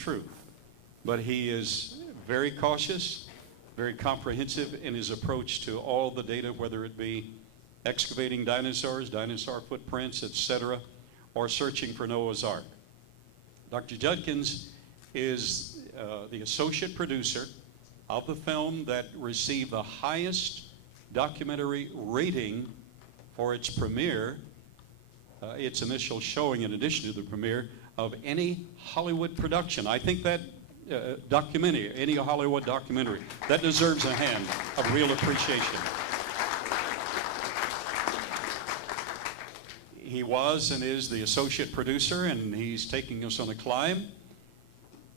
truth. But he is very cautious, very comprehensive in his approach to all the data, whether it be excavating dinosaurs, dinosaur footprints, etc., or searching for Noah's Ark. Dr. Judkins is the associate producer of the film that received the highest documentary rating for its premiere, its initial showing in addition to the premiere, of any Hollywood production. I think that documentary, any Hollywood documentary, that deserves a hand of real appreciation. He was and is the associate producer, and he's taking us on a climb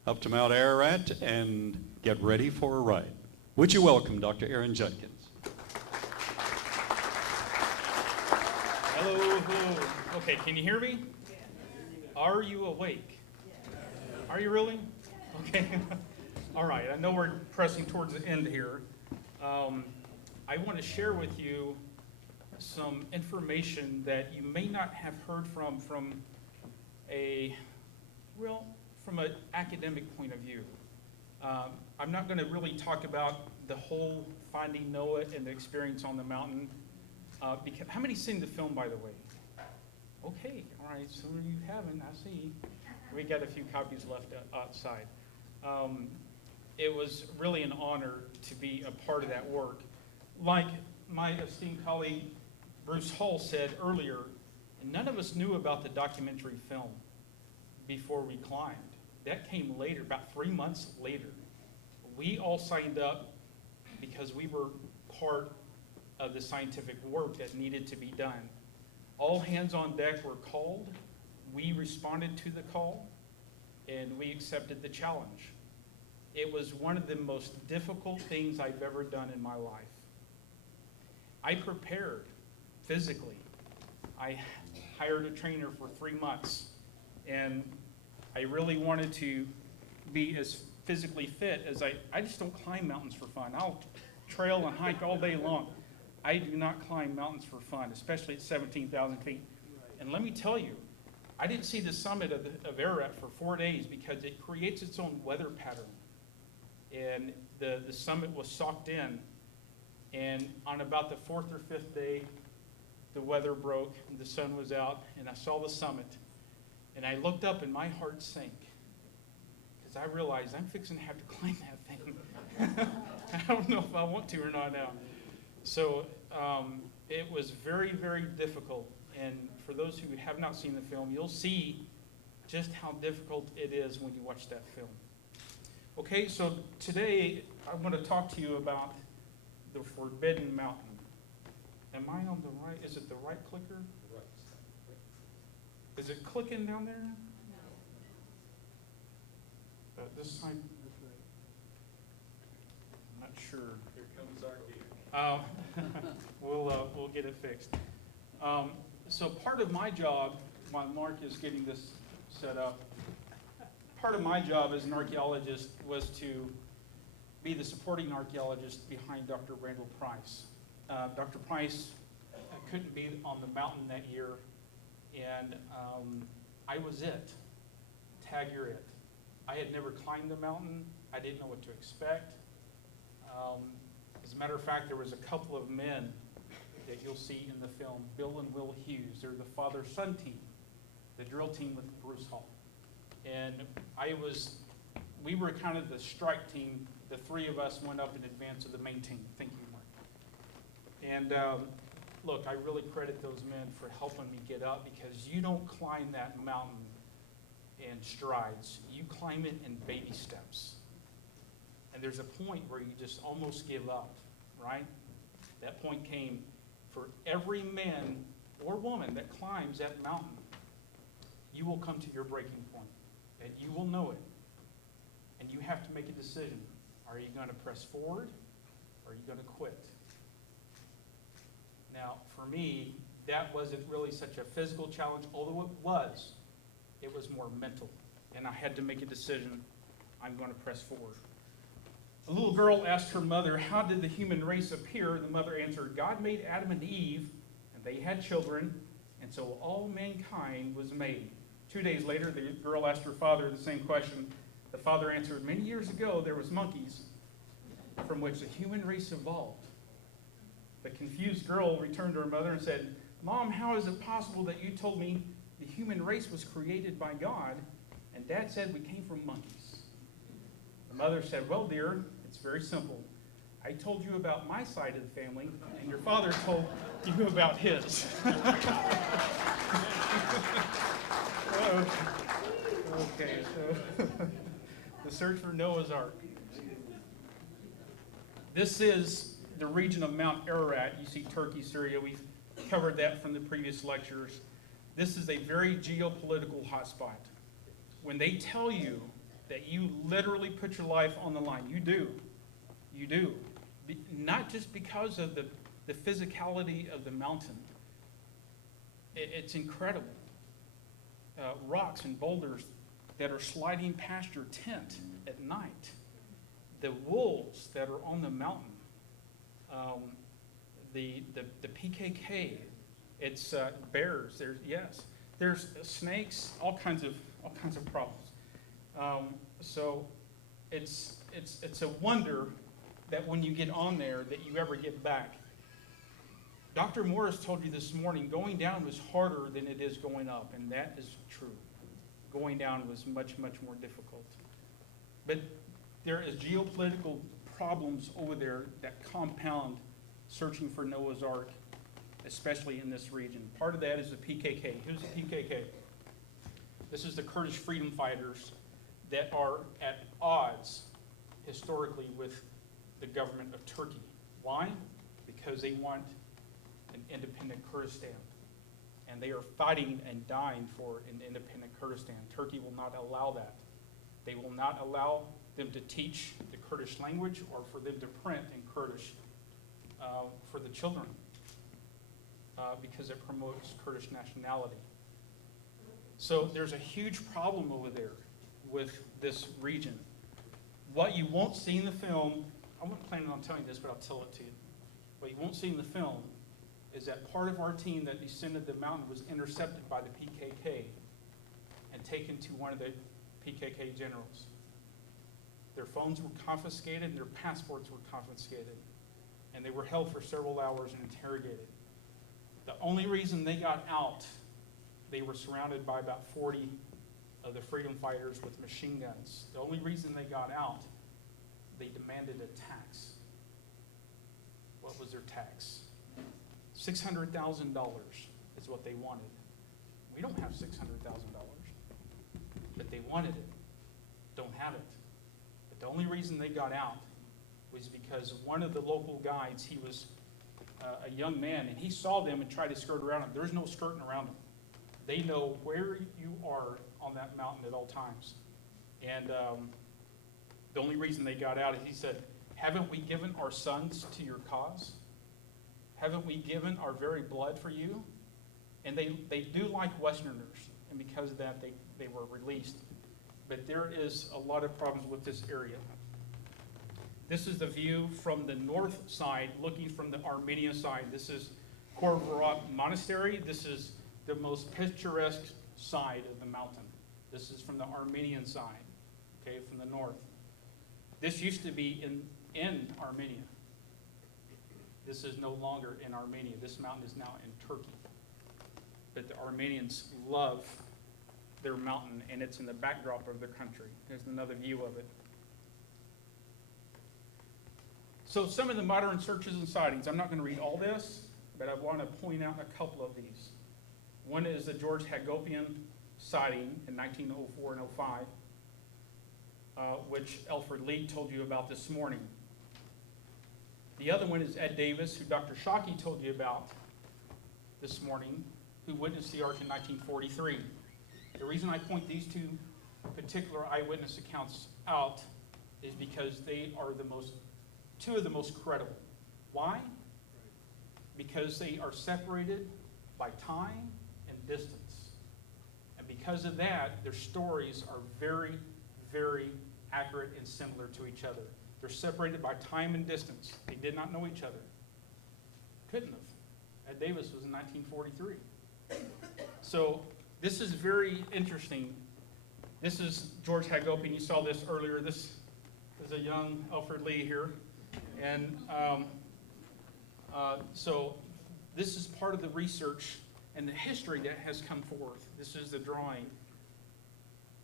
up to Mount Ararat, and get ready for a ride. Would you welcome Dr. Aaron Judkins? Hello, hello. Okay, can you hear me? Are you awake? Are you really? Okay. All right, I know we're pressing towards the end here. I want to share with you some information that you may not have heard from an academic point of view. I'm not going to really talk about the whole finding Noah and the experience on the mountain. Because how many seen the film, by the way? Okay, all right, so you haven't, I see. We got a few copies left outside. It was really an honor to be a part of that work. Like my esteemed colleague Bruce Hall said earlier, none of us knew about the documentary film before we climbed. That came later, about 3 months later. We all signed up because we were part of the scientific work that needed to be done. All hands on deck were called. We responded to the call, and we accepted the challenge. It was one of the most difficult things I've ever done in my life. I prepared physically. I hired a trainer for 3 months, and I really wanted to be as physically fit as I just don't climb mountains for fun. I'll trail and hike all day long. I do not climb mountains for fun, especially at 17,000 feet. And let me tell you, I didn't see the summit of Ararat for 4 days because it creates its own weather pattern. And the summit was socked in. And on about the 4th or 5th day, the weather broke and the sun was out, and I saw the summit. And I looked up and my heart sank because I realized I'm fixing to have to climb that thing. I don't know if I want to or not now. So it was very, very difficult. And for those who have not seen the film, you'll see just how difficult it is when you watch that film. Okay, so today I want to talk to you about the Forbidden Mountain. Am I on the right? Is it the right clicker? Right. Is it clicking down there? No. This side? I'm not sure. Here comes ARK-A. We'll get it fixed. So part of my job, while Mark is getting this set up, part of my job as an archaeologist was to be the supporting archaeologist behind Dr. Randall Price. Dr. Price couldn't be on the mountain that year, and I was it. Tag, you're it. I had never climbed the mountain. I didn't know what to expect. As a matter of fact, there was a couple of men that you'll see in the film, Bill and Will Hughes. They're the father-son team, the drill team with Bruce Hall. And we were kind of the strike team. The three of us went up in advance of the main team. Thank you, Mark. And look, I really credit those men for helping me get up, because you don't climb that mountain in strides. You climb it in baby steps. And there's a point where you just almost give up, right? That point came for every man or woman that climbs that mountain. You will come to your breaking point, and you will know it. And you have to make a decision. Are you going to press forward, or are you going to quit? Now, for me, that wasn't really such a physical challenge, although it was more mental. And I had to make a decision. I'm going to press forward. A little girl asked her mother, how did the human race appear? The mother answered, God made Adam and Eve, and they had children, and so all mankind was made. 2 days later, the girl asked her father the same question. The father answered, many years ago there was monkeys from which the human race evolved. The confused girl returned to her mother and said, Mom, how is it possible that you told me the human race was created by God, and Dad said we came from monkeys? The mother said, well, dear, it's very simple. I told you about my side of the family, and your father told you about his. Okay, so the search for Noah's Ark. This is the region of Mount Ararat. You see Turkey, Syria. We've covered that from the previous lectures. This is a very geopolitical hotspot. When they tell you that you literally put your life on the line, you do. You do. Not just because of the physicality of the mountain. It's incredible. Rocks and boulders that are sliding past your tent at night. The wolves that are on the mountain. The PKK. It's bears. There's snakes. All kinds of problems. So it's a wonder that when you get on there that you ever get back. Dr. Morris told you this morning going down was harder than it is going up, and that is true. Going down was much, much more difficult. But there is geopolitical problems over there that compound searching for Noah's Ark, especially in this region. Part of that is the PKK. Who's the PKK? This is the Kurdish freedom fighters that are at odds historically with the government of Turkey. Why? Because they want an independent Kurdistan. And they are fighting and dying for an independent Kurdistan. Turkey will not allow that. They will not allow them to teach the Kurdish language or for them to print in Kurdish for the children because it promotes Kurdish nationality. So there's a huge problem over there with this region. What you won't see in the film, I wasn't planning on telling you this, but I'll tell it to you. What you won't see in the film is that part of our team that descended the mountain was intercepted by the PKK and taken to one of the PKK generals. Their phones were confiscated and their passports were confiscated. And they were held for several hours and interrogated. The only reason they got out, they were surrounded by about 40 of the freedom fighters with machine guns. The only reason they got out, they demanded a tax. What was their tax? $600,000 is what they wanted. We don't have $600,000, but they wanted it. Don't have it. But the only reason they got out was because one of the local guides, he was a young man, and he saw them and tried to skirt around them. There's no skirting around them. They know where you are on that mountain at all times. And the only reason they got out is he said, haven't we given our sons to your cause? Haven't we given our very blood for you? And they do like Westerners, and because of that, they were released. But there is a lot of problems with this area. This is the view from the north side, looking from the Armenia side. This is Ararat Monastery. This is the most picturesque side of the mountain. This is from the Armenian side, okay, from the north. This used to be in Armenia. This is no longer in Armenia. This mountain is now in Turkey. But the Armenians love their mountain, and it's in the backdrop of their country. There's another view of it. So some of the modern searches and sightings, I'm not going to read all this, but I want to point out a couple of these. One is the George Hagopian sighting in 1904 and 05, which Alfred Lee told you about this morning. The other one is Ed Davis, who Dr. Shockey told you about this morning, who witnessed the Ark in 1943. The reason I point these two particular eyewitness accounts out is because they are two of the most credible. Why? Because they are separated by time and distance. And because of that, their stories are very, very accurate and similar to each other. They're separated by time and distance. They did not know each other. Couldn't have. Ed Davis was in 1943. So this is very interesting. This is George Hagopian. You saw this earlier. This is a young Alfred Lee here. And so this is part of the research and the history that has come forth. This is the drawing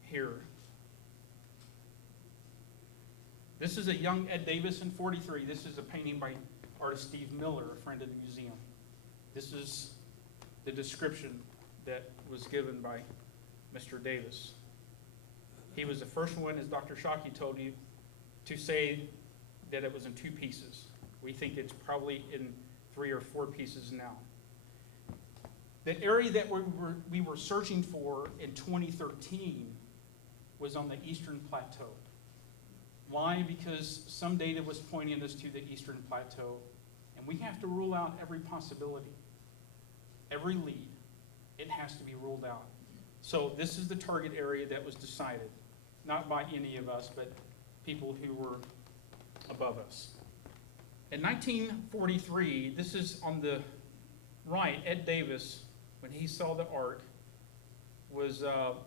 here. This is a young Ed Davis in 43. This is a painting by artist Steve Miller, a friend of the museum. This is the description that was given by Mr. Davis. He was the first one, as Dr. Shockey told you, to say that it was in 2 pieces. We think it's probably in 3 or 4 pieces now. The area that we were searching for in 2013 was on the Eastern Plateau. Why? Because some data was pointing us to the Eastern Plateau, and we have to rule out every possibility. Every lead, it has to be ruled out. So this is the target area that was decided, not by any of us, but people who were above us. In 1943, this is on the right, Ed Davis, when he saw the ARK, was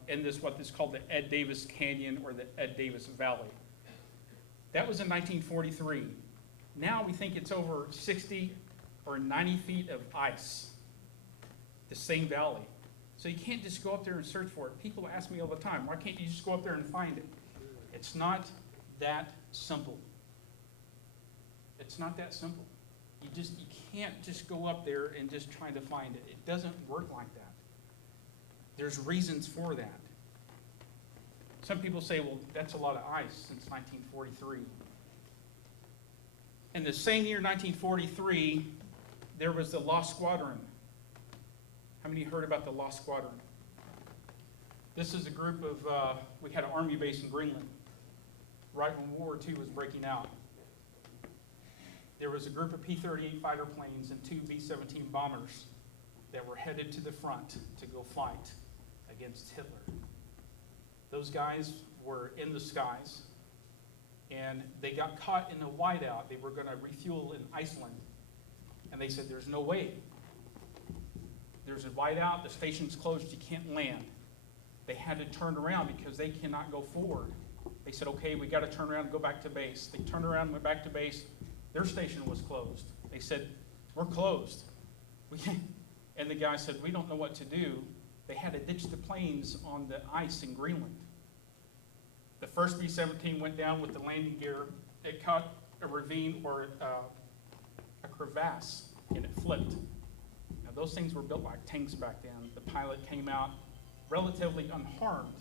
in this, what is called the Ed Davis Canyon or the Ed Davis Valley. That was in 1943. Now we think it's over 60 or 90 feet of ice, the same valley. So you can't just go up there and search for it. People ask me all the time, why can't you just go up there and find it? It's not that simple. It's not that simple. You can't just go up there and just try to find it. It doesn't work like that. There's reasons for that. Some people say, well, that's a lot of ice since 1943. In the same year, 1943, there was the Lost Squadron. How many heard about the Lost Squadron? This is a group of, we had an army base in Greenland, right when World War II was breaking out. There was a group of P-38 fighter planes and 2 B-17 bombers that were headed to the front to go fight against Hitler. Those guys were in the skies, and they got caught in a whiteout. They were going to refuel in Iceland, and they said, there's no way. There's a whiteout, the station's closed, you can't land. They had to turn around because they cannot go forward. They said, okay, we got to turn around and go back to base. They turned around and went back to base. Their station was closed. They said, we're closed. We can't. And the guy said, we don't know what to do. They had to ditch the planes on the ice in Greenland. The first B-17 went down with the landing gear. It caught a ravine or a crevasse, and it flipped. Now, those things were built like tanks back then. The pilot came out relatively unharmed.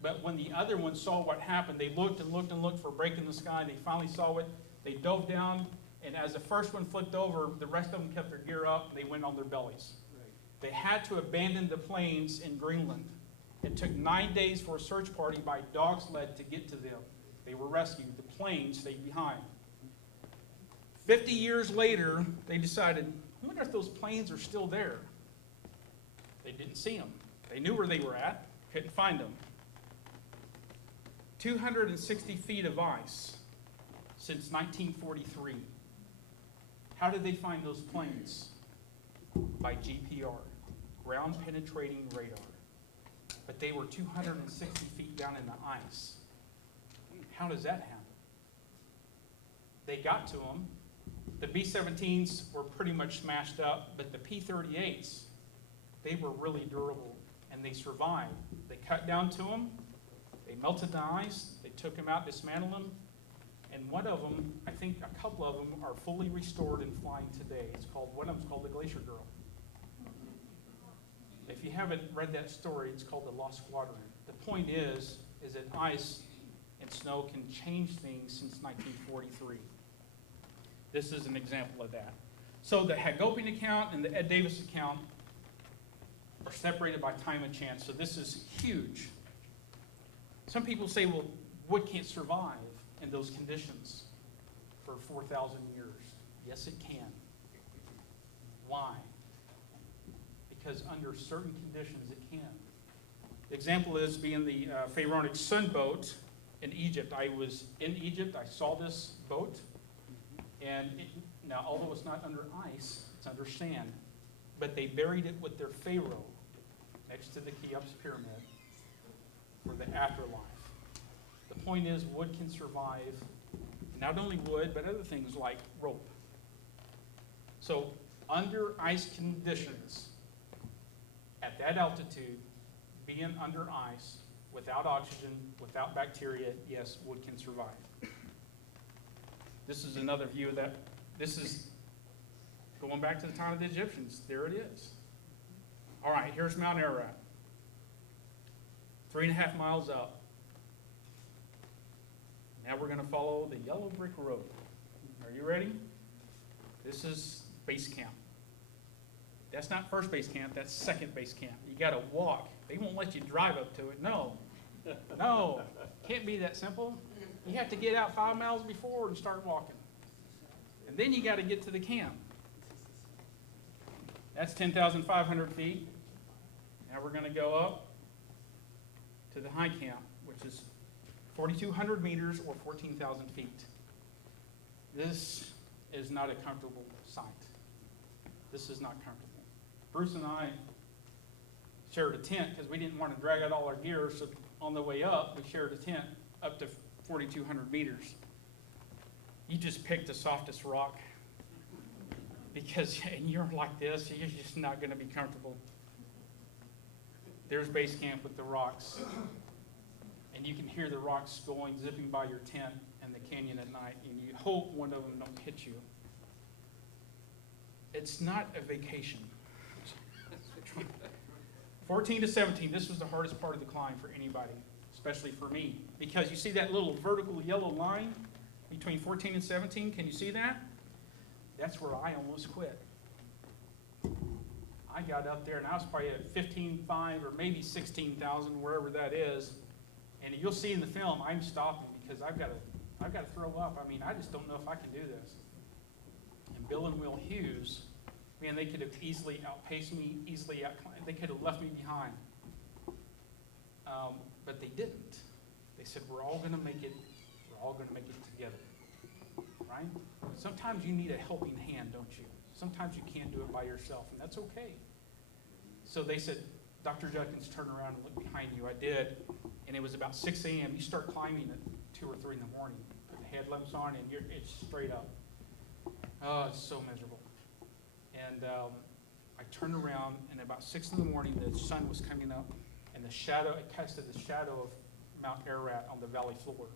But when the other ones saw what happened, they looked and looked and looked for a break in the sky. They finally saw it. They dove down, and as the first one flipped over, the rest of them kept their gear up, and they went on their bellies. They had to abandon the planes in Greenland. It took 9 days for a search party by dog sled to get to them. They were rescued. The plane stayed behind. 50 years later, they decided, I wonder if those planes are still there. They didn't see them. They knew where they were at, couldn't find them. 260 feet of ice since 1943. How did they find those planes? By GPR, ground penetrating radar. But they were 260 feet down in the ice. How does that happen? They got to them. The B-17s were pretty much smashed up, but the P-38s, they were really durable, and they survived. They cut down to them, they melted the ice, they took them out, dismantled them, and one of them, I think a couple of them, are fully restored and flying today. One of them's called the Glacier Girl. If you haven't read that story, it's called the Lost Squadron. The point is that ice and snow can change things since 1943. This is an example of that. So the Hagopian account and the Ed Davis account are separated by time and chance. So this is huge. Some people say, well, wood can't survive in those conditions for 4,000 years. Yes, it can. Why? Because under certain conditions it can. The example is being the Pharaonic Sun boat in Egypt. I was in Egypt, I saw this boat, and now although it's not under ice, it's under sand, but they buried it with their pharaoh next to the Cheops pyramid. for the afterlife. The point is, wood can survive, not only wood, but other things like rope. So under ice conditions, at that altitude, being under ice, without oxygen, without bacteria, yes, wood can survive. This is another view of that. This is going back to the time of the Egyptians. There it is. All right, here's Mount Ararat. 3.5 miles up. Now we're going to follow the yellow brick road. Are you ready? This is base camp. That's not first base camp, that's second base camp. You got to walk. They won't let you drive up to it. No. No. Can't be that simple. You have to get out 5 miles before and start walking. And then you got to get to the camp. That's 10,500 feet. Now we're going to go up to the high camp, which is 4,200 meters or 14,000 feet. This is not a comfortable sight. This is not comfortable. Bruce and I shared a tent because we didn't want to drag out all our gear, so on the way up, we shared a tent up to 4,200 meters. You just pick the softest rock because, and you're like this, you're just not going to be comfortable. There's base camp with the rocks, and you can hear the rocks going, zipping by your tent in the canyon at night, and you hope one of them don't hit you. It's not a vacation. 14 to 17, this was the hardest part of the climb for anybody, especially for me, because you see that little vertical yellow line between 14 and 17? Can you see that? That's where I almost quit. I got up there and I was probably at 15,500 or maybe 16,000, wherever that is. And you'll see in the film, I'm stopping because I've got to throw up. I mean, I just don't know if I can do this. And Bill and Will Hughes, man, they could have easily outpaced me, they could have left me behind. But they didn't. They said, we're all going to make it. We're all going to make it together. Right? Sometimes you need a helping hand, don't you? Sometimes you can't do it by yourself, and that's okay. So they said, Dr. Judkins, turn around and look behind you. I did, and it was about 6 a.m. You start climbing at 2 or 3 in the morning. Put the headlamps on, and it's straight up. Oh, it's so miserable. And I turned around, and about 6 in the morning, the sun was coming up, and it casted the shadow of Mount Ararat on the valley floor.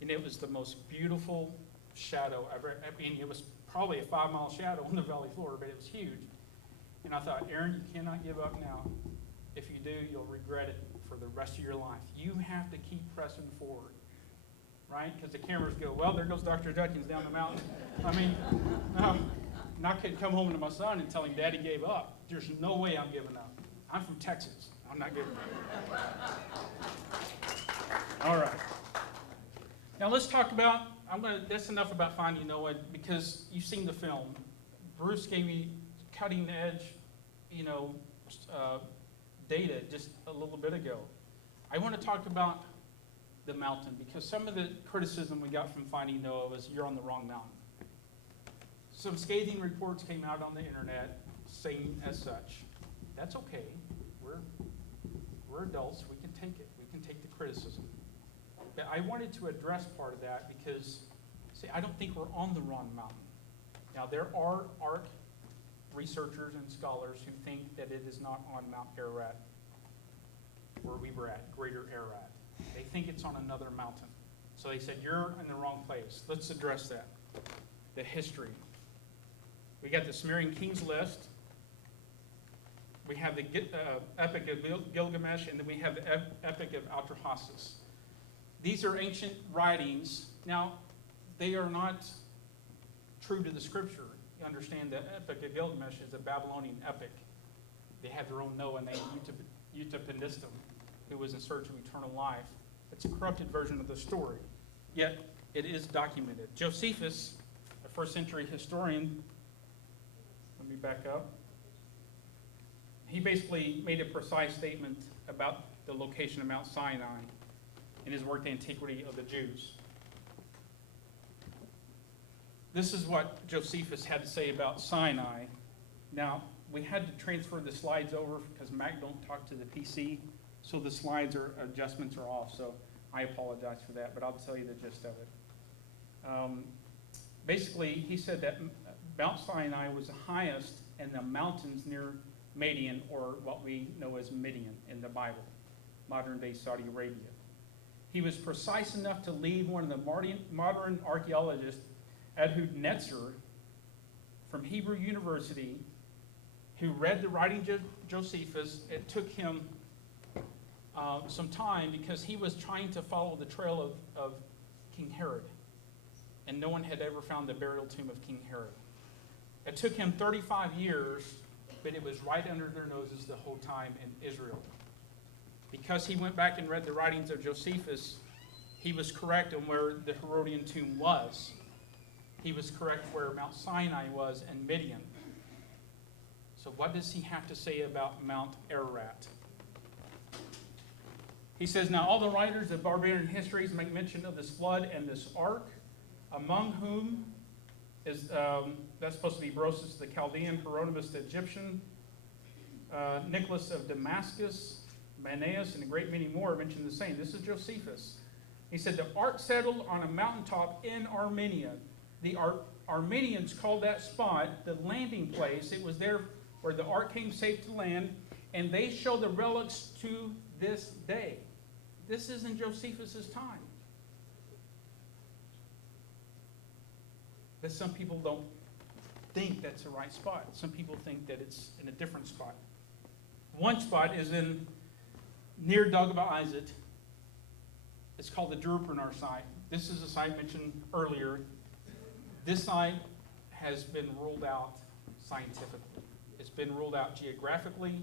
And it was the most beautiful shadow ever. I mean, it was probably a 5-mile shadow on the valley floor, but it was huge. And I thought, Aaron, you cannot give up now. If you do, you'll regret it for the rest of your life. You have to keep pressing forward, right? Because the cameras go, well, there goes Dr. Judkins down the mountain. I mean, and I could come home to my son and tell him Daddy gave up. There's no way I'm giving up. I'm from Texas. I'm not giving up. All right. Now let's talk about, that's enough about Finding Noah because you've seen the film. Bruce gave me cutting edge, data just a little bit ago. I want to talk about the mountain because some of the criticism we got from Finding Noah was you're on the wrong mountain. Some scathing reports came out on the internet saying as such. That's okay. We're adults. We can take it. We can take the criticism. But I wanted to address part of that because, see, I don't think we're on the wrong mountain. Now, there are ARK researchers and scholars who think that it is not on Mount Ararat, where we were at, Greater Ararat. They think it's on another mountain. So they said, you're in the wrong place. Let's address that. The history. We got the Sumerian Kings list. We have the Epic of Gilgamesh, and then we have the Epic of Atrahasis. These are ancient writings. Now, they are not true to the scripture. You understand the Epic of Gilgamesh is a Babylonian epic. They have their own Noah named Utopianistum, who was in search of eternal life. It's a corrupted version of the story, yet it is documented. Josephus, a first-century historian, let me back up. He basically made a precise statement about the location of Mount Sinai in his work, The Antiquity of the Jews. This is what Josephus had to say about Sinai. Now, we had to transfer the slides over because Mac don't talk to the PC, so the slides or adjustments are off, so I apologize for that, but I'll tell you the gist of it. Basically, he said that Mount Sinai was the highest in the mountains near Madian, or what we know as Midian in the Bible, modern-day Saudi Arabia. He was precise enough to lead one of the modern archaeologists, Ehud Netzer, from Hebrew University, who read the writings of Josephus. It took him some time because he was trying to follow the trail of King Herod, and no one had ever found the burial tomb of King Herod. It took him 35 years, but it was right under their noses the whole time in Israel. Because he went back and read the writings of Josephus, he was correct on where the Herodian tomb was. He was correct where Mount Sinai was in Midian. So what does he have to say about Mount Ararat? He says, now all the writers of barbarian histories make mention of this flood and this ark, among whom is, that's supposed to be Brosus the Chaldean, Hieronymus the Egyptian, Nicholas of Damascus, Maneus, and a great many more mention the same. This is Josephus. He said, the ark settled on a mountaintop in Armenia. The Armenians called that spot the landing place. It was there where the ark came safe to land, and they show the relics to this day. This is in Josephus' time. But some people don't think that's the right spot. Some people think that it's in a different spot. One spot is near Dagba-Izet. It's called the Drupanar site. This is a site mentioned earlier. This site has been ruled out scientifically. It's been ruled out geographically.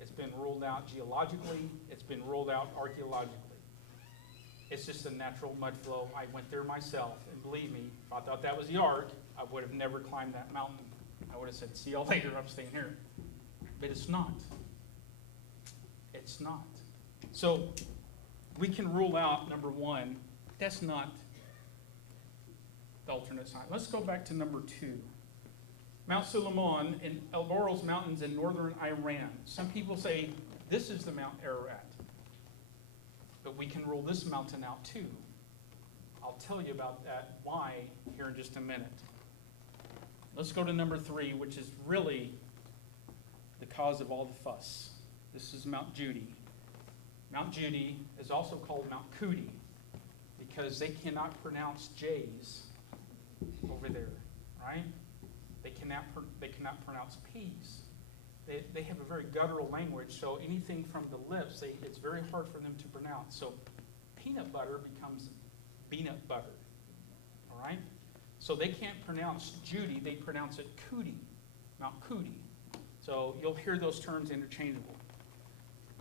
It's been ruled out geologically. It's been ruled out archaeologically. It's just a natural mud flow. I went there myself, and believe me, if I thought that was the ark, I would have never climbed that mountain. I would have said, see y'all later, I'm staying here. But it's not. It's not. So we can rule out, number one, that's not the alternate site. Let's go back to number two. Mount Suleiman in El Boros Mountains in northern Iran. Some people say this is the Mount Ararat. But we can rule this mountain out too. I'll tell you about that, why, here in just a minute. Let's go to number three, which is really the cause of all the fuss. This is Mount Judi. Mount Judi is also called Mount Cudi because they cannot pronounce J's over there, right? They cannot pronounce P's. They have a very guttural language, so anything from the lips, it's very hard for them to pronounce. So peanut butter becomes peanut butter, all right? So they can't pronounce Judi, they pronounce it Cudi, Mount Cudi. So you'll hear those terms interchangeable.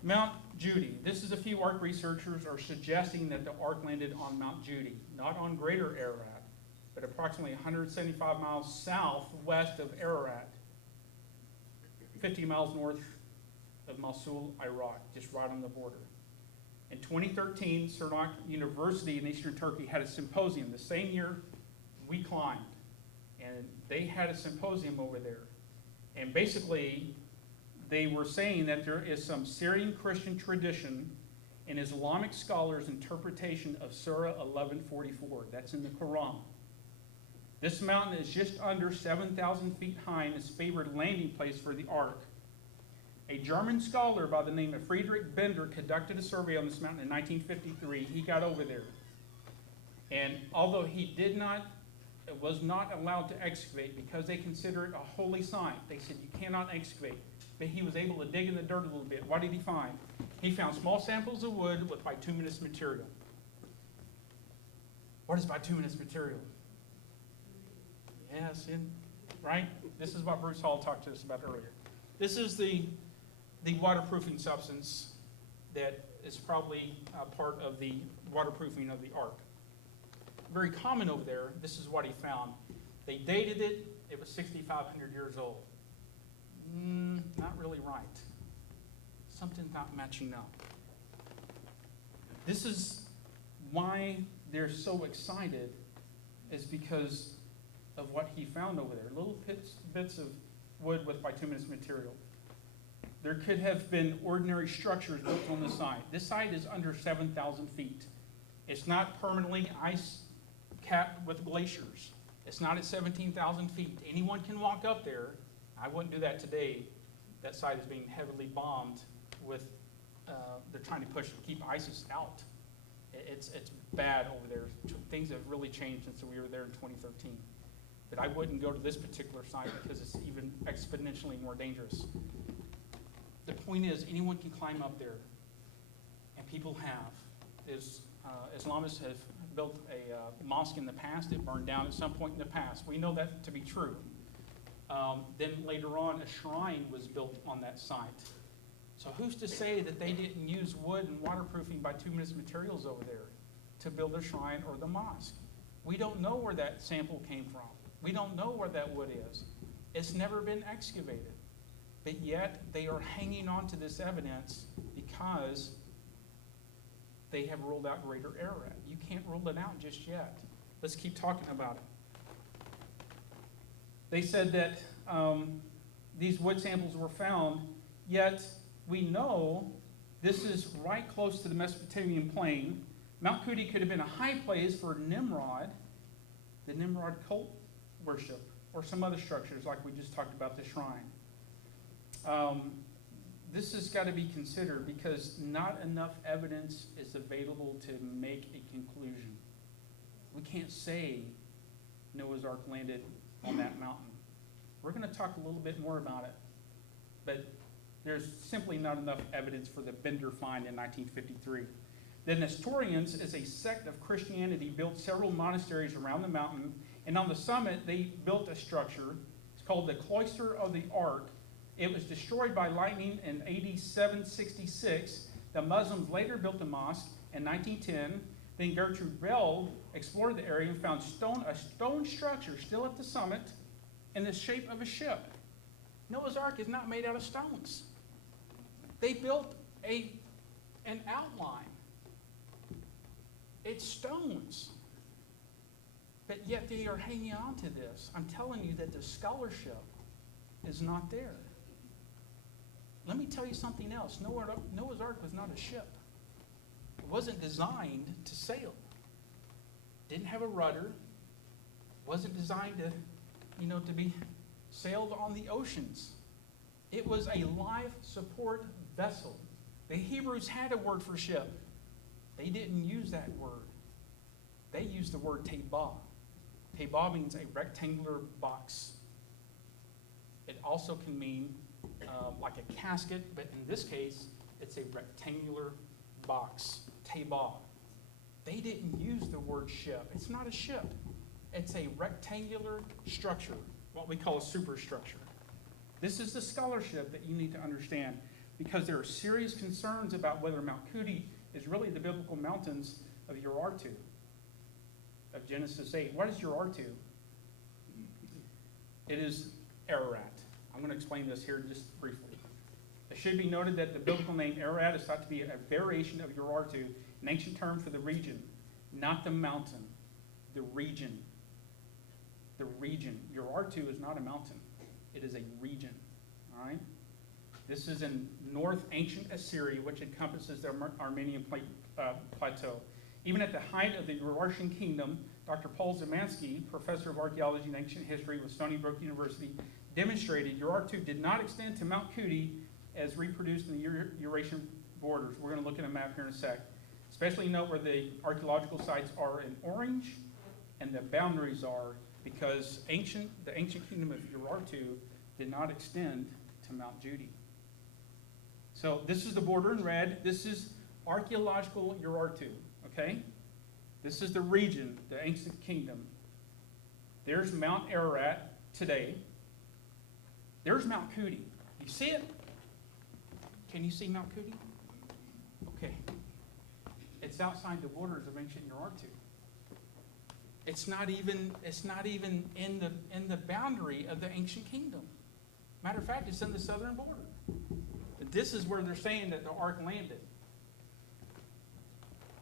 Mount Judi. This is a few ARK researchers are suggesting that the ark landed on Mount Judi, not on Greater Ararat, but approximately 175 miles southwest of Ararat, 50 miles north of Mosul, Iraq, just right on the border. In 2013, Cernak University in Eastern Turkey had a symposium the same year we climbed, and they had a symposium over there. And basically, they were saying that there is some Syrian Christian tradition in Islamic scholars' interpretation of Surah 1144. That's in the Quran. This mountain is just under 7,000 feet high and is a favored landing place for the ark. A German scholar by the name of Friedrich Bender conducted a survey on this mountain in 1953. He got over there. And although he was not allowed to excavate because they consider it a holy site, they said you cannot excavate. But he was able to dig in the dirt a little bit. What did he find? He found small samples of wood with bituminous material. What is bituminous material? Yes, right? This is what Bruce Hall talked to us about earlier. This is the waterproofing substance that is probably a part of the waterproofing of the ark. Very common over there. This is what he found. They dated it. It was 6,500 years old. Not really right. Something's not matching up. This is why they're so excited, is because of what he found over there. Little bits of wood with bituminous material. There could have been ordinary structures built on the site. This site is under 7,000 feet. It's not permanently ice capped with glaciers. It's not at 17,000 feet. Anyone can walk up there. I wouldn't do that today. That site is being heavily bombed with, they're trying to keep ISIS out. It's bad over there. Things have really changed since we were there in 2013. But I wouldn't go to this particular site because it's even exponentially more dangerous. The point is, anyone can climb up there, and people have. Islamists have built a mosque in the past. It burned down at some point in the past. We know that to be true. Then later on, a shrine was built on that site. So who's to say that they didn't use wood and waterproofing bituminous materials over there to build a shrine or the mosque? We don't know where that sample came from. We don't know where that wood is. It's never been excavated. But yet, they are hanging on to this evidence because they have ruled out Greater Ararat. You can't rule it out just yet. Let's keep talking about it. They said that these wood samples were found, yet we know this is right close to the Mesopotamian plain. Mount Kuti could have been a high place for Nimrod, the Nimrod cult worship, or some other structures like we just talked about, the shrine. This has got to be considered because not enough evidence is available to make a conclusion. We can't say Noah's Ark landed on that mountain. We're going to talk a little bit more about it, but there's simply not enough evidence for the Bender find in 1953. The Nestorians, as a sect of Christianity, built several monasteries around the mountain, and on the summit they built a structure. It's called the Cloister of the Ark. It was destroyed by lightning in AD 766. The Muslims later built a mosque in 1910. Then Gertrude Bell explored the area and found a stone structure still at the summit in the shape of a ship. Noah's Ark is not made out of stones. They built an outline. It's stones. But yet they are hanging on to this. I'm telling you that the scholarship is not there. Let me tell you something else. Noah's Ark was not a ship. It wasn't designed to sail. Didn't have a rudder. Wasn't designed to be sailed on the oceans. It was a life support vessel. The Hebrews had a word for ship. They didn't use that word. They used the word tebah. Tebah means a rectangular box. It also can mean like a casket, but in this case, it's a rectangular box. Tebah. They didn't use the word ship. It's not a ship. It's a rectangular structure, what we call a superstructure. This is the scholarship that you need to understand because there are serious concerns about whether Mount Kuti is really the biblical mountains of Urartu, of Genesis 8. What is Urartu? It is Ararat. I'm going to explain this here just briefly. It should be noted that the biblical name Ararat is thought to be a variation of Urartu, an ancient term for the region, not the mountain, the region. The region. Urartu is not a mountain. It is a region. All right? This is in North Ancient Assyria, which encompasses the Armenian Plateau. Even at the height of the Urartian kingdom, Dr. Paul Zemansky, professor of archaeology and ancient history with Stony Brook University, demonstrated Urartu did not extend to Mount Kuti as reproduced in the Eurasian borders. We're going to look at a map here in a sec. Especially note where the archaeological sites are in orange and the boundaries are, because the ancient kingdom of Urartu did not extend to Mount Judi. So this is the border in red. This is archaeological Urartu, okay? This is the region, the ancient kingdom. There's Mount Ararat today. There's Mount Kuti. You see it? Can you see Mount Kuti? Okay. It's outside the borders of ancient Urartu. It's not even in the boundary of the ancient kingdom. Matter of fact, it's in the southern border. But this is where they're saying that the ark landed.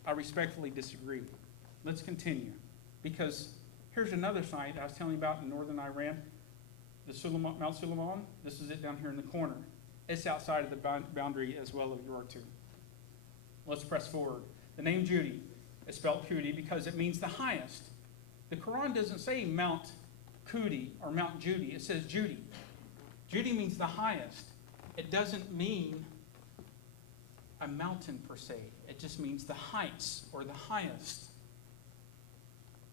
I respectfully disagree. Let's continue. Because here's another site I was telling you about in northern Iran, the Mount Suleiman. This is it down here in the corner. It's outside of the boundary as well of Urartu. Let's press forward. The name Judi is spelled Judi because it means the highest. The Quran doesn't say Mount Kudi or Mount Judi. It says Judi. Judi means the highest. It doesn't mean a mountain per se. It just means the heights or the highest.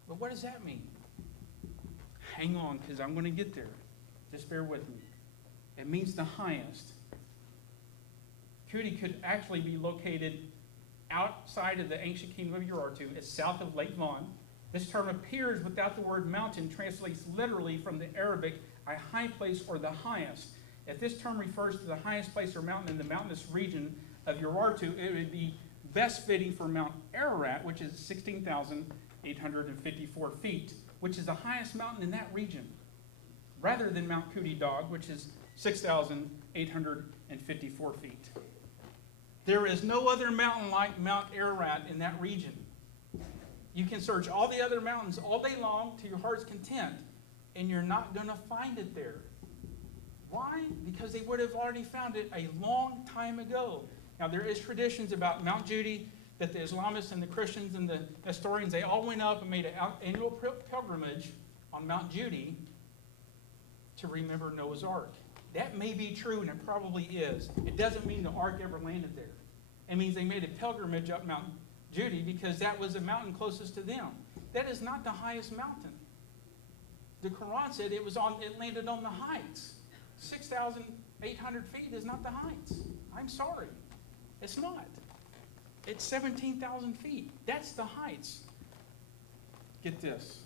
But what does that mean? Hang on, because I'm going to get there. Just bear with me. It means the highest. Kudi could actually be located outside of the ancient kingdom of Urartu. It's south of Lake Von. This term appears without the word mountain, translates literally from the Arabic, a high place or the highest. If this term refers to the highest place or mountain in the mountainous region of Urartu, it would be best fitting for Mount Ararat, which is 16,854 feet, which is the highest mountain in that region, rather than Mount Kudi Dog, which is 6,854 feet. There is no other mountain like Mount Ararat in that region. You can search all the other mountains all day long to your heart's content, and you're not going to find it there. Why? Because they would have already found it a long time ago. Now, there is traditions about Mount Judi that the Islamists and the Christians and the historians, they all went up and made an annual pilgrimage on Mount Judi to remember Noah's Ark. That may be true, and it probably is. It doesn't mean the ark ever landed there. It means they made a pilgrimage up Mount Judi because that was the mountain closest to them. That is not the highest mountain. The Quran said it landed on the heights. 6,800 feet is not the heights. I'm sorry. It's not. It's 17,000 feet. That's the heights. Get this.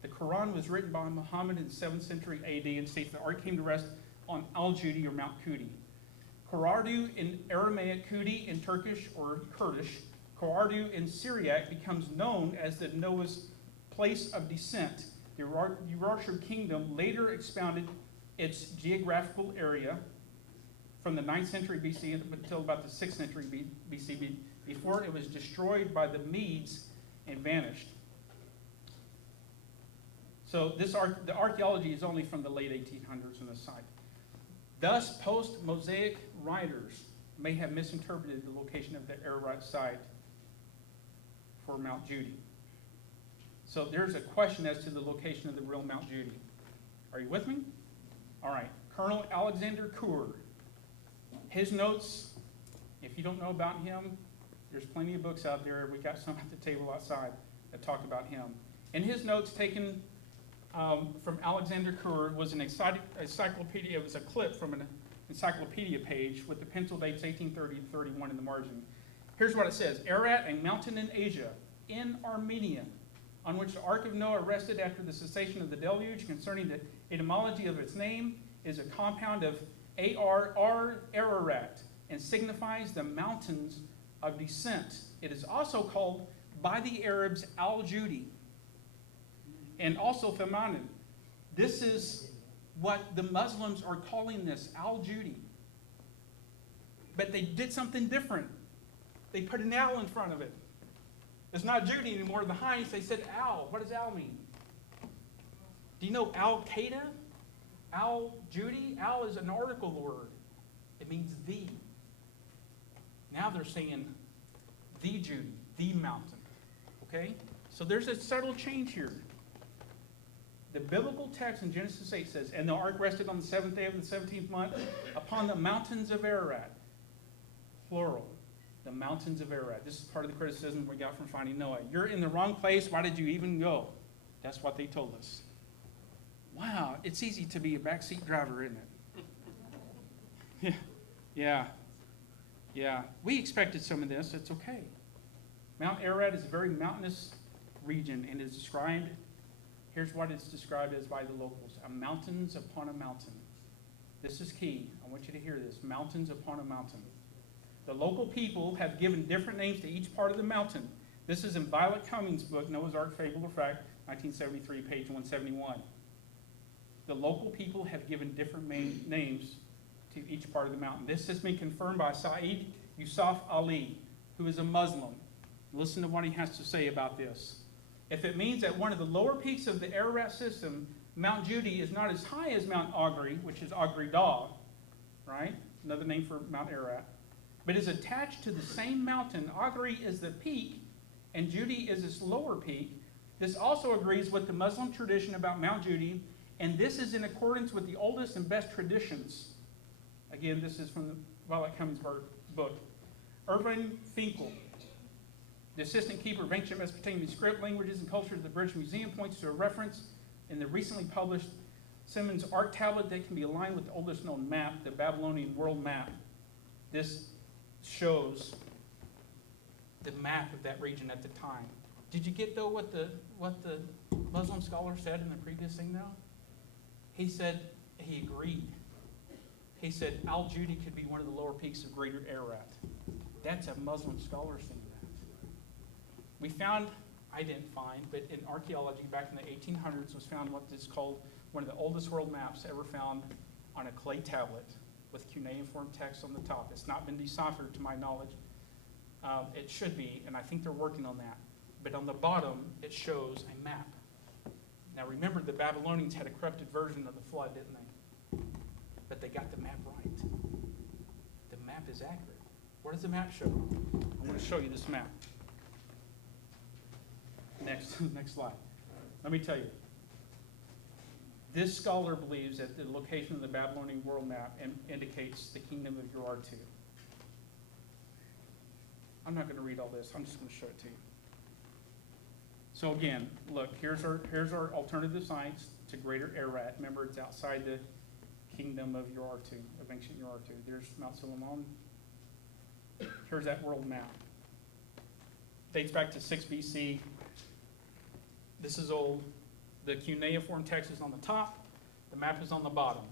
The Quran was written by Muhammad in the 7th century AD and states the ark came to rest on Al-Judi or Mount Kudi. Korardu in Aramaic, Kudi in Turkish or Kurdish, Korardu in Syriac becomes known as the Noah's place of descent. The Urartu kingdom later expounded its geographical area from the 9th century BC until about the 6th century BC, before it was destroyed by the Medes and vanished. So the archaeology is only from the late 1800s on this site. Thus, post-Mosaic writers may have misinterpreted the location of the Ararat site for Mount Judi. So there's a question as to the location of the real Mount Judi. Are you with me? All right. Colonel Alexander Coeur. His notes, if you don't know about him, there's plenty of books out there. We got some at the table outside that talk about him. In his notes taken from Alexander Coeur was an encyclopedia. It was a clip from an encyclopedia page with the pencil dates 1830 to 31 in the margin. Here's what it says. Ararat, a mountain in Asia, in Armenia, on which the Ark of Noah rested after the cessation of the deluge, concerning the etymology of its name, is a compound of Ararat, and signifies the mountains of descent. It is also called by the Arabs Al-Judi, and also Thamanin. This is what the Muslims are calling this, Al-Judi. But they did something different. They put an Al in front of it. It's not Judi anymore. The highest, they said Al. What does Al mean? Do you know Al-Qaeda? Al-Judi? Al is an article word. It means the. Now they're saying the Judi, the mountain. Okay? So there's a subtle change here. The biblical text in Genesis 8 says, and the ark rested on the 7th day of the 17th month upon the mountains of Ararat. Plural. The mountains of Ararat. This is part of the criticism we got from Finding Noah. You're in the wrong place. Why did you even go? That's what they told us. Wow, it's easy to be a backseat driver, isn't it? Yeah. We expected some of this. It's okay. Mount Ararat is a very mountainous region and is described. Here's what it's described as by the locals. A mountains upon a mountain. This is key. I want you to hear this. Mountains upon a mountain. The local people have given different names to each part of the mountain. This is in Violet Cummings' book, Noah's Ark, Fable or Fact, 1973, page 171. The local people have given different names to each part of the mountain. This has been confirmed by Saeed Yusuf Ali, who is a Muslim. Listen to what he has to say about this. If it means that one of the lower peaks of the Ararat system, Mount Judi, is not as high as Mount Agri, which is Agri Dagh, right? Another name for Mount Ararat. But is attached to the same mountain. ARK-A is the peak, and Judi is its lower peak. This also agrees with the Muslim tradition about Mount Judi, and this is in accordance with the oldest and best traditions. Again, this is from the Violet Cummings book. Irving Finkel, the assistant keeper of ancient Mesopotamian script, languages, and culture at the British Museum, points to a reference in the recently published Simmons Art tablet that can be aligned with the oldest known map, the Babylonian world map. This shows the map of that region at the time. Did you get, though, what the Muslim scholar said in the previous thing, though? He said he agreed. He said Al-Judi could be one of the lower peaks of Greater Ararat. That's a Muslim scholar saying that. We found, I didn't find, but in archaeology back in the 1800s was found what is called one of the oldest world maps ever found on a clay tablet with cuneiform text on the top. It's not been deciphered to my knowledge. It should be, and I think they're working on that. But on the bottom, it shows a map. Now remember, the Babylonians had a corrupted version of the flood, didn't they? But they got the map right. The map is accurate. What does the map show? I'm going to show you this map. Next slide. Let me tell you. This scholar believes that the location of the Babylonian world map indicates the kingdom of Urartu. I'm not going to read all this. I'm just going to show it to you. So again, look, here's our alternative science to Greater Ararat. Remember, it's outside the kingdom of Urartu, of ancient Urartu. There's Mount Suleiman. Here's that world map. Dates back to 6 BC. This is old. The cuneiform text is on the top. The map is on the bottom.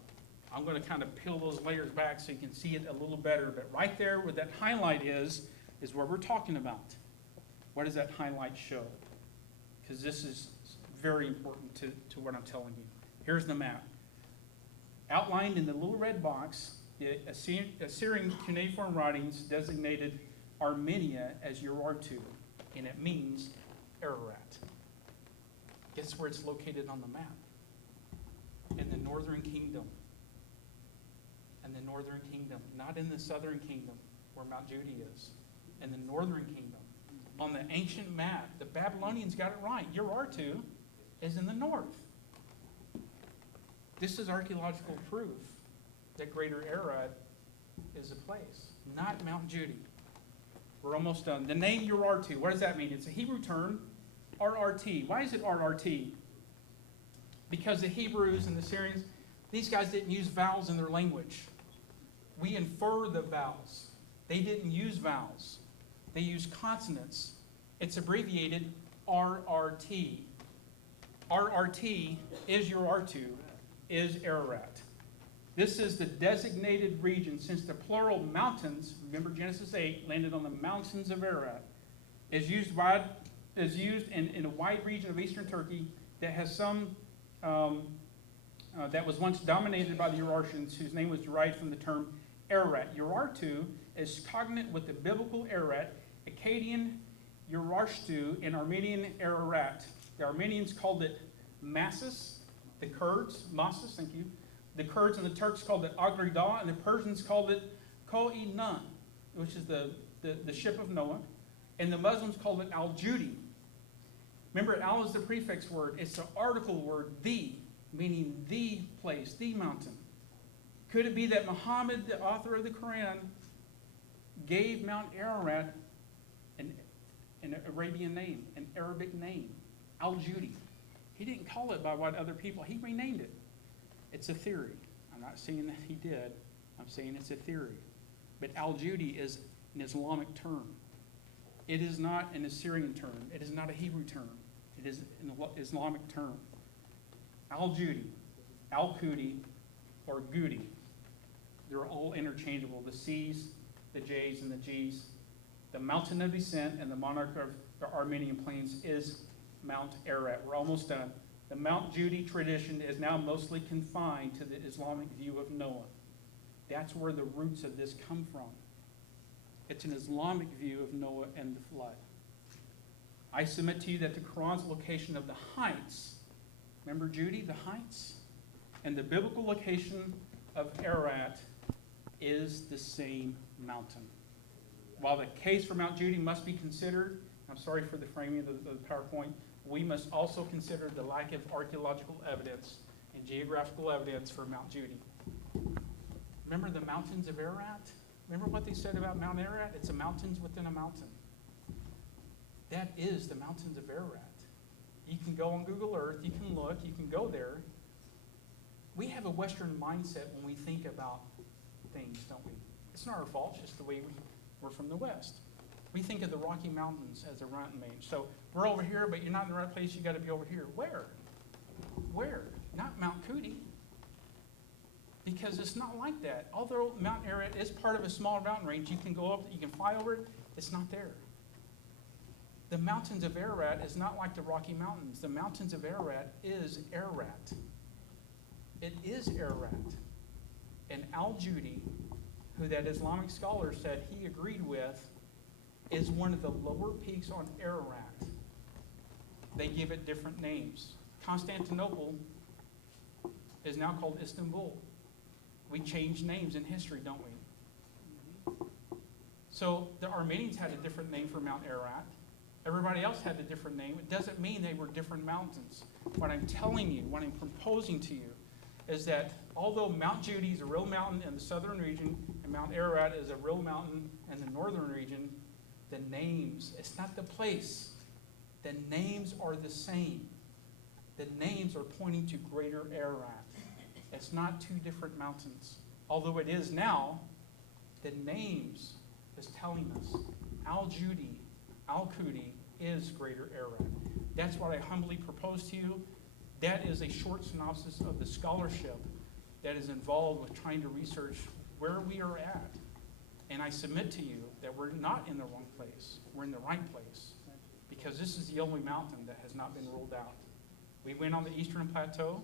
I'm going to kind of peel those layers back so you can see it a little better. But right there where that highlight is where we're talking about. What does that highlight show? Because this is very important to what I'm telling you. Here's the map. Outlined in the little red box, the Assyrian cuneiform writings designated Armenia as Urartu, and it means Ararat. Guess where it's located on the map? In the northern kingdom. In the northern kingdom, not in the southern kingdom where Mount Judi is. In the northern kingdom. On the ancient map, the Babylonians got it right. Urartu is in the north. This is archaeological proof that Greater Ararat is a place, not Mount Judi. We're almost done. The name Urartu, what does that mean? It's a Hebrew term, RRT. Why is it RRT? Because the Hebrews and the Syrians, these guys didn't use vowels in their language. We infer the vowels. They didn't use vowels. They used consonants. It's abbreviated RRT. RRT is Urartu, is Ararat. This is the designated region since the plural mountains, remember Genesis 8, landed on the mountains of Ararat, is used in a wide region of eastern Turkey that has some, that was once dominated by the Urartians, whose name was derived from the term Ararat. Urartu is cognate with the biblical Ararat, Akkadian Urartu, and Armenian Ararat. The Armenians called it Massus, the Kurds, Massus, thank you. The Kurds and the Turks called it Agrida, and the Persians called it Ko-i-Nun, which is the ship of Noah, and the Muslims called it Al-Judi. Remember, Al is the prefix word. It's the article word, the, meaning the place, the mountain. Could it be that Muhammad, the author of the Quran, gave Mount Ararat an Arabian name, an Arabic name, Al-Judi? He didn't call it by what other people, he renamed it. It's a theory. I'm not saying that he did. I'm saying it's a theory. But Al-Judi is an Islamic term. It is not an Assyrian term. It is not a Hebrew term. It is an Islamic term. Al-Judi, Al-Qudi, or Gudi. They're all interchangeable. The C's, the J's, and the G's. The mountain of descent and the monarch of the Armenian plains is Mount Ararat. We're almost done. The Mount Judi tradition is now mostly confined to the Islamic view of Noah. That's where the roots of this come from. It's an Islamic view of Noah and the flood. I submit to you that the Quran's location of the heights, remember Judi, the heights? And the biblical location of Ararat is the same mountain. While the case for Mount Judi must be considered, I'm sorry for the framing of the PowerPoint, we must also consider the lack of archaeological evidence and geographical evidence for Mount Judi. Remember the mountains of Ararat? Remember what they said about Mount Ararat? It's a mountains within a mountain. That is the mountains of Ararat. You can go on Google Earth, you can look, you can go there. We have a Western mindset when we think about things, don't we? It's not our fault, it's just the way we're from the West. We think of the Rocky Mountains as a mountain range. So we're over here, but you're not in the right place, you gotta be over here. Where? Where? Not Mount Cootie. Because it's not like that. Although Mount Ararat is part of a smaller mountain range, you can go up, you can fly over it, it's not there. The mountains of Ararat is not like the Rocky Mountains. The mountains of Ararat is Ararat. It is Ararat. And Al-Judi, who that Islamic scholar said he agreed with, is one of the lower peaks on Ararat. They give it different names. Constantinople is now called Istanbul. We change names in history, don't we? So the Armenians had a different name for Mount Ararat. Everybody else had a different name. It doesn't mean they were different mountains. What I'm telling you, what I'm proposing to you, is that although Mount Judi is a real mountain in the southern region, and Mount Ararat is a real mountain in the northern region, the names, it's not the place. The names are the same. The names are pointing to Greater Ararat. It's not two different mountains. Although it is now, the names is telling us Al-Judi, Al-Qudi is Greater Ararat. That's what I humbly propose to you. That is a short synopsis of the scholarship that is involved with trying to research where we are at. And I submit to you that we're not in the wrong place. We're in the right place. Because this is the only mountain that has not been ruled out. We went on the Eastern Plateau,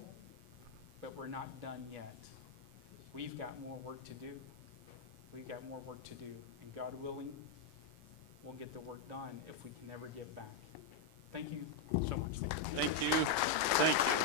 but we're not done yet. We've got more work to do. We've got more work to do. And God willing, we'll get the work done if we can never get back. Thank you so much. Thank you. Thank you.